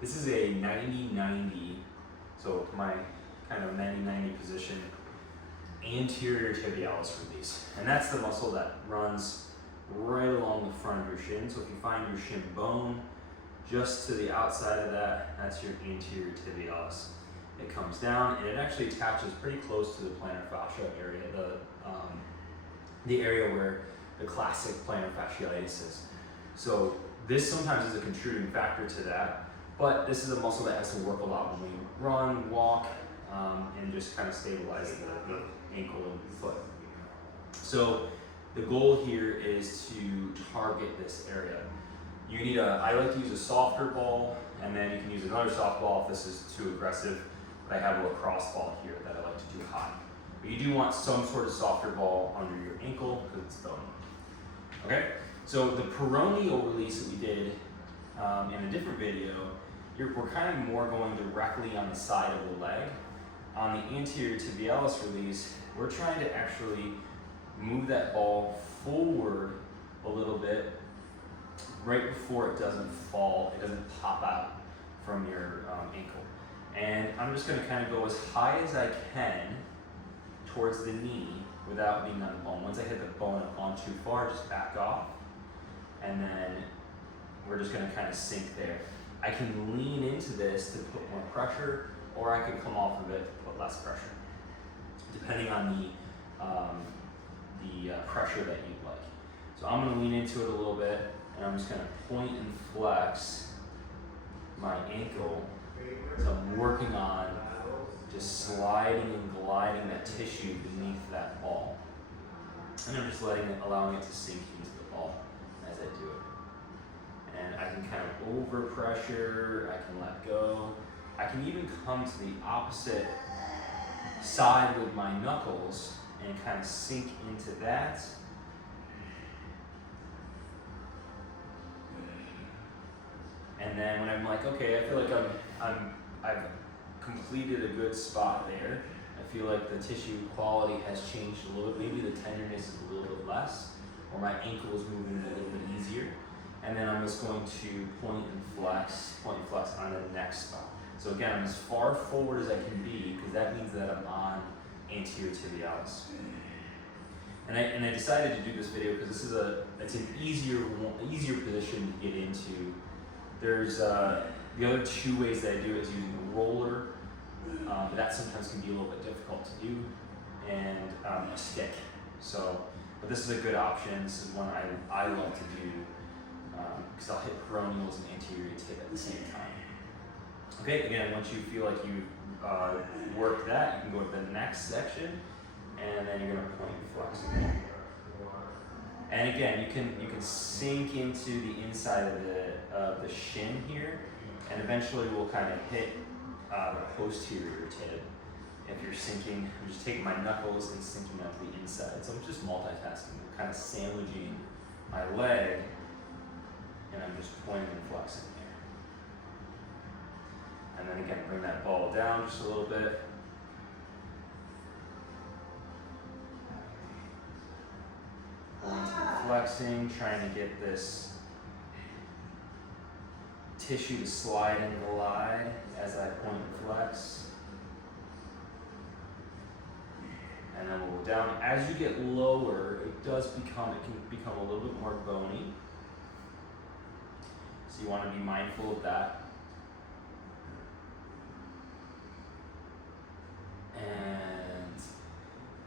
This is a 90-90, so my kind of 90-90 position, anterior tibialis release. And that's the muscle that runs right along the front of your shin. So if you find your shin bone just to the outside of that, that's your anterior tibialis. It comes down and it actually attaches pretty close to the plantar fascia area, the area where the classic plantar fasciitis is. So this sometimes is a contributing factor to that, but this is a muscle that has to work a lot when we run, walk, and just kind of stabilize the ankle and foot. So the goal here is to target this area. You need I like to use a softer ball, and then you can use another soft ball if this is too aggressive. But I have a lacrosse ball here that I like to do high. But you do want some sort of softer ball under your ankle because it's bone. Okay, so the peroneal release that we did in a different video, we're kind of more going directly on the side of the leg. On the anterior tibialis release, we're trying to actually move that ball forward a little bit right before it doesn't fall, it doesn't pop out from your ankle. And I'm just going to kind of go as high as I can towards the knee without being on the bone. Once I hit the bone, I've gone too far, just back off. And then we're just going to kind of sink there. I can lean into this to put more pressure, or I could come off of it to put less pressure, depending on the pressure that you'd like. So I'm going to lean into it a little bit, and I'm just going to point and flex my ankle. So I'm working on just sliding and gliding that tissue beneath that ball. And I'm just allowing it to sink into the ball as I do it. And I can kind of overpressure, I can let go. I can even come to the opposite side with my knuckles and kind of sink into that. And then when I'm like, okay, I feel like I've completed a good spot there. I feel like the tissue quality has changed a little bit. Maybe the tenderness is a little bit less, or my ankle is moving a little bit easier. And then I'm just going to point and flex on the next spot. So again, I'm as far forward as I can be, because that means that I'm on anterior tibialis. And I decided to do this video because it's an easier position to get into. There's the other two ways that I do it is using a roller, but that sometimes can be a little bit difficult to do, and a stick. So, but this is a good option. This is one I love to do because I'll hit peroneals and anterior tib at the same time. Okay, again, once you feel like you've worked that, you can go to the next section, and then you're going to point and flex again. And again, you can sink into the inside of the shin here, and eventually we'll kind of hit the posterior tib. If you're sinking, I'm just taking my knuckles and sinking up the inside. So I'm just multitasking. I'm kind of sandwiching my leg, and I'm just pointing and flexing there. And then again, bring that ball down just a little bit. Flexing, trying to get this tissue to slide and glide as I point and flex. And then we'll go down. As you get lower, it can become a little bit more bony. So you want to be mindful of that. And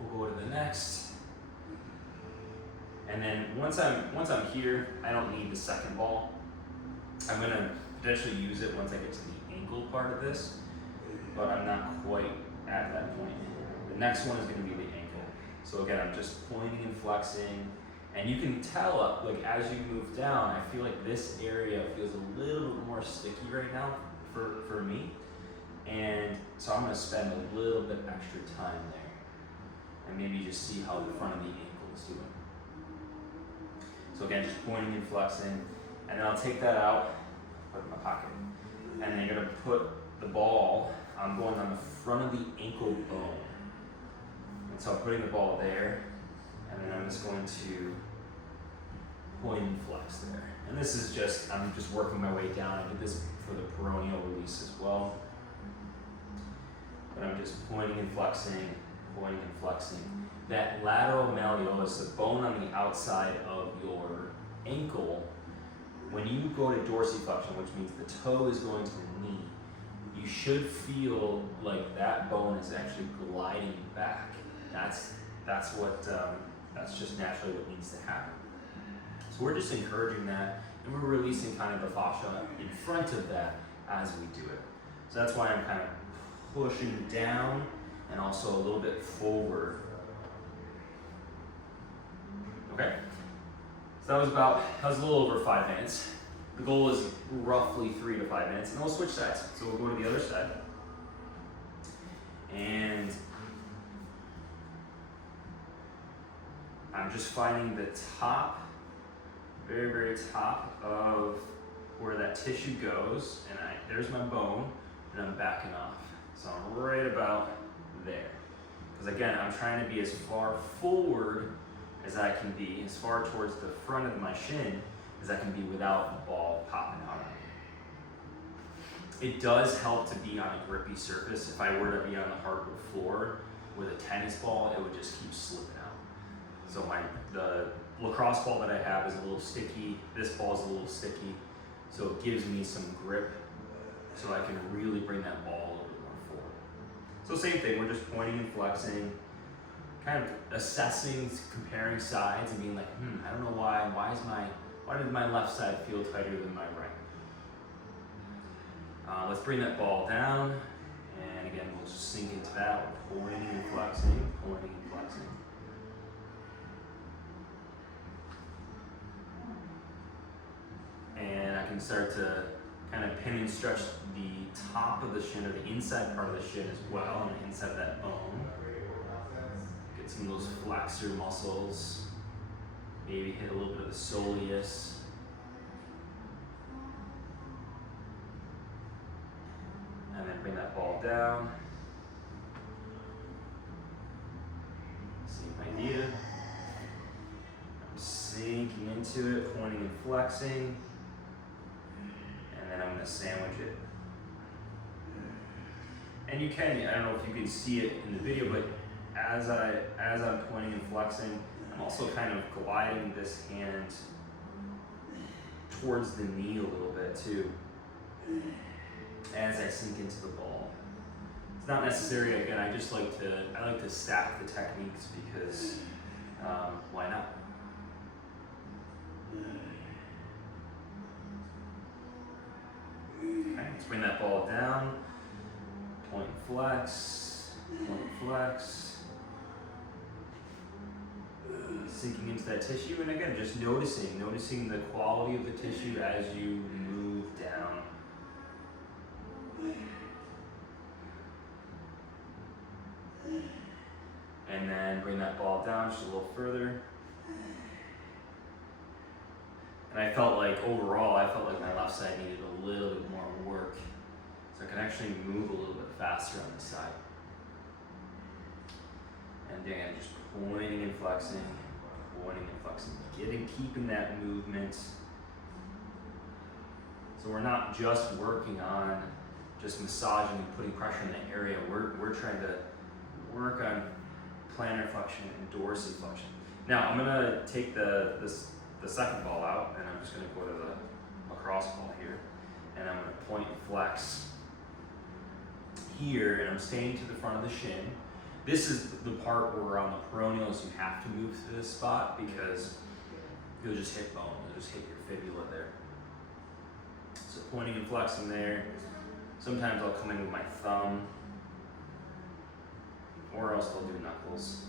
we'll go to the next. And then once I'm here, I don't need the second ball. I'm gonna potentially use it once I get to the ankle part of this, but I'm not quite at that point. The next one is gonna be the ankle. So again, I'm just pointing and flexing, and you can tell, like as you move down, I feel like this area feels a little bit more sticky right now for me. And so I'm gonna spend a little bit extra time there, and maybe just see how the front of the ankle is doing. So again, just pointing and flexing, and then I'll take that out, put it in my pocket, and then you're gonna put the ball, I'm going on the front of the ankle bone. And so I'm putting the ball there, and then I'm just going to point and flex there. And this is I'm just working my way down. I did this for the peroneal well. But I'm just pointing and flexing, pointing and flexing. That lateral malleolus, the bone on the outside of your ankle, when you go to dorsiflexion, which means the toe is going to the knee, you should feel like that bone is actually gliding back. That's just naturally what needs to happen. So we're just encouraging that, and we're releasing kind of the fascia in front of that as we do it. So that's why I'm kind of pushing down and also a little bit forward. Okay, so that was a little over 5 minutes. The goal is roughly 3 to 5 minutes, and then we'll switch sides. So we'll go to the other side. And I'm just finding the top, very, very top of where that tissue goes, and there's my bone, and I'm backing off. So I'm right about there. Because again, I'm trying to be as far forward as I can be, as far towards the front of my shin as I can be without the ball popping out. It does help to be on a grippy surface. If I were to be on the hardwood floor with a tennis ball, it would just keep slipping out. So the lacrosse ball that I have is a little sticky. This ball is a little sticky. So it gives me some grip so I can really bring that ball a little bit more forward. So same thing, we're just pointing and flexing, kind of assessing, comparing sides and being like, I don't know why did my left side feel tighter than my right? Let's bring that ball down, and again, we'll just sink into that. We're pointing and flexing, pointing and flexing. And I can start to kind of pin and stretch the top of the shin, or the inside part of the shin as well, and inside that bone. Get some of those flexor muscles. Maybe hit a little bit of the soleus. And then bring that ball down. Same idea. I'm sinking into it, pointing and flexing. And then I'm going to sandwich it. And you can, I don't know if you can see it in the video, but as I'm pointing and flexing, I'm also kind of gliding this hand towards the knee a little bit too, as I sink into the ball. It's not necessary, again, I like to stack the techniques because why not? Okay, let's bring that ball down, point flex, sinking into that tissue, and again, just noticing the quality of the tissue as you move down. And then bring that ball down just a little further. And I felt like my left side needed a little bit more work. So I can actually move a little bit faster on this side. And again, just pointing and flexing, keeping that movement. So we're not just working on just massaging and putting pressure in the area. We're trying to work on plantar flexion and dorsiflexion. Now I'm gonna take the second ball out, and I'm just gonna go to the lacrosse ball here, and I'm gonna point and flex here, and I'm staying to the front of the shin. This is the part where on the peroneals you have to move to this spot because you'll just hit bone, you'll just hit your fibula there. So pointing and flexing there. Sometimes I'll come in with my thumb, or else I'll do knuckles.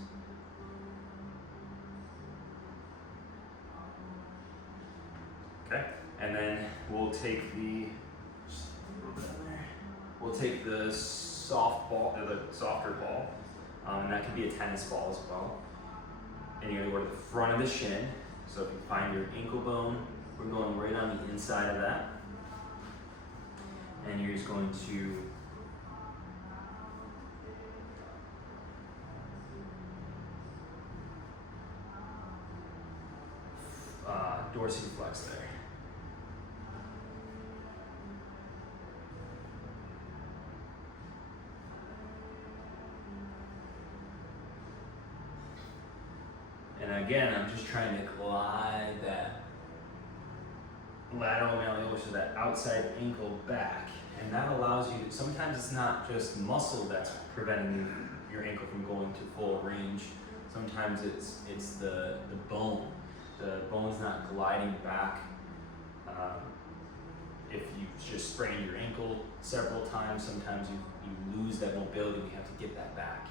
Okay, and then we'll take the soft ball, the softer ball, and that could be a tennis ball as well. And you're going to go to the front of the shin. So if you find your ankle bone, we're going right on the inside of that. And you're just going to dorsiflex there. again, I'm just trying to glide that lateral malleolus, so that outside ankle back. And that allows you, sometimes it's not just muscle that's preventing your ankle from going to full range. Sometimes it's the bone. The bone's not gliding back. If you've just sprained your ankle several times, sometimes you lose that mobility and you have to get that back.